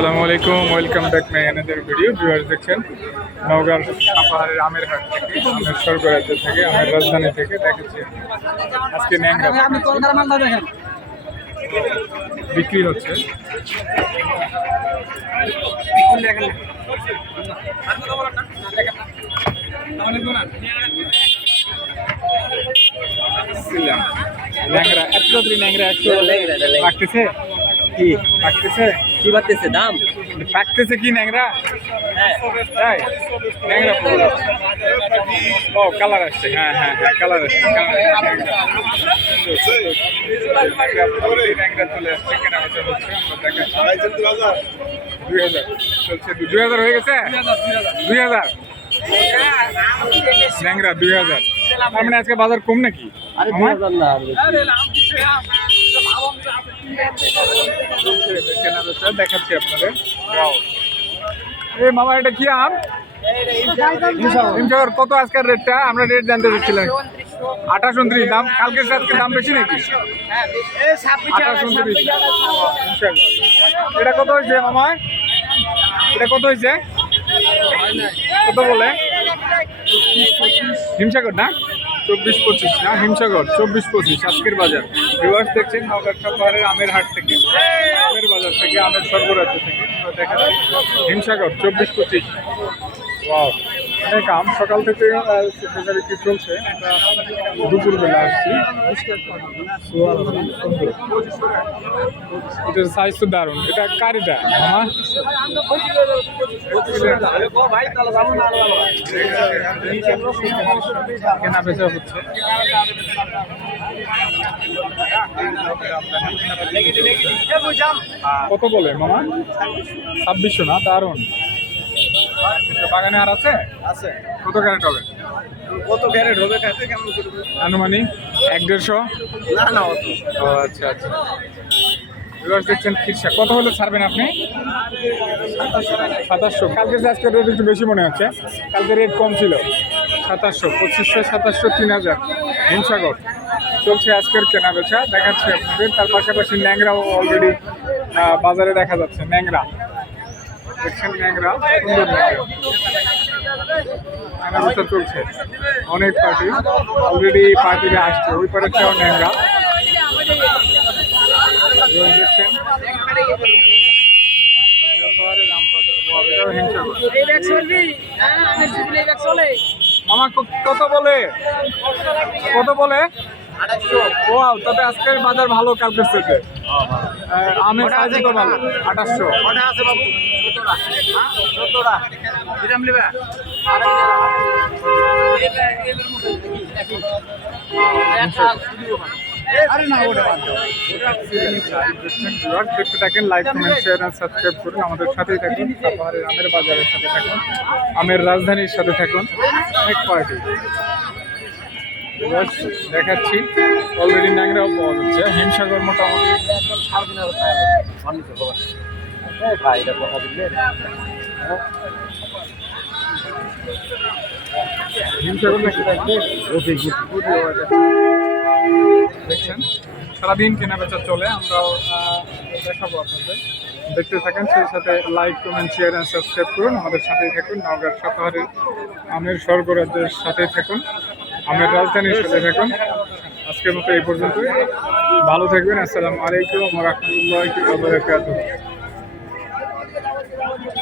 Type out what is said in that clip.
আসসালামু আলাইকুম, welcome back my another video. Viewers দেখছেন নওগাঁর সাপাহারের আমের হাট থেকে, আমের স্বর্গরাজ্য থেকে, আমের রাজধানী থেকে দেখাচ্ছি আজকে ন্যাংরা বিক্রি হচ্ছে। ন্যাংরা একশো ন্যাংরা একশো রাখতেছে কি রাখতেছে কি বাড়তেছে দাম? রাখতেছে কি ন্যাংরা? হ্যাঁ তাই ন্যাংরা ও কালার আসছে, হ্যাঁ হ্যাঁ হ্যাঁ কালার আসছে, ন্যাংরা চলে আসছে, কেনা বেচা হচ্ছে। আমরা দেখাচ্ছি 2000 চলছে, 2000 হয়ে গেছে, 2000 ন্যাংরা 2000। তার মানে আজকে বাজার কম নাকি? আরে 2000 না, দেখাচ্ছি আপনাদের। মামা এটা কি আম? হিমসাগর। কত আজকের রেটটা? আমরা রেট জানতে চাচ্ছিলাম। 28-29 দাম। কালকে আজকে দাম বেশি নাকি? 28-29 হিমসাগর। এটা কত হয়েছে মামা? এটা কত হয়েছে? কত বলে? হিমসাগর না 24-25 না, হিমসাগর 24-25 আজকের বাজার। ভিউয়ার্স দেখছেন নওগাঁ সাপাহারের আমের হাট থেকে, আমের বাজার থেকে, আমের স্বর্গরাজ্য থেকে দেখাচ্ছি হিমসাগর 24-25। ওয়াও, অনেক আম। সকাল থেকে বিক্রি চলছে। আমরা দুপুরবেলা আসছি। এটার সাইজ তো দারুণ। এটা কারিটা মামা? কেনা বেচা হচ্ছে। কত বলে মামা? 2600 না? দারুণ। বাগানে আর আছে? আছে। কত ক্যারেট হবে? কত ক্যারেট হবে? আনুমানিক 1-150? না না, অত। ও আচ্ছা আচ্ছা। ভিউয়ার্স দেখছেন খিরসা। কত হলে ছাড়বেন আপনি? 2700। কালকে আজকে রেট একটু বেশি মনে হচ্ছে, কালকে রেট কম ছিল। 2700, 2500, 2700, 3000 হিমসাগর চলছে আজকের কেনা বেচা। দেখাচ্ছে আপনাদের। তার পাশাপাশি ন্যাংরাও অলরেডি বাজারে দেখা যাচ্ছে। ন্যাংরা দেখছেন, ন্যাংরা সুন্দর ন্যাংরা কেনা বেচা চলছে। অনেক পার্টি অলরেডি পার্টিতে আসছে। ওই পারেও ন্যাংরা দেখছেন। মামা কত বলে? কত বলে? 2800। ও তবে আজকের বাজার ভালো কালকের থেকে। আমের সাইজ তো ভালো। 2800। দেখতে থাকেন, লাইক কমেন্ট শেয়ার আর সাবস্ক্রাইব করুন। আমাদের সাথেই থাকুন, সাপাহারের আমের বাজারের সাথে থাকুন, আমের রাজধানীর সাথে থাকুন। অনেক পার্টি দেখাচ্ছি। অলরেডি ন্যাংরাও পাওয়া যাচ্ছে। হিমসাগর মোটামুটি হিমসাগর নাকি দেখছেন সারাদিন কেনা বেচা চলে। আমরাও দেখাবো আপনাদের, দেখতে থাকেন। সেই সাথে like comment share and subscribe করুন। আমাদের সাথেই থাকুন, নওগাঁ সাপাহারের আমের স্বর্গরাজ্যের সাথেই থাকুন, আমের রাজধানীর সাথে থাকুন। আজকের মতো এই পর্যন্তই। ভালো থাকবেন। আসসালামু আলাইকুম ওয়া রাহমাতুল্লাহি ওয়া বারাকাতুহু।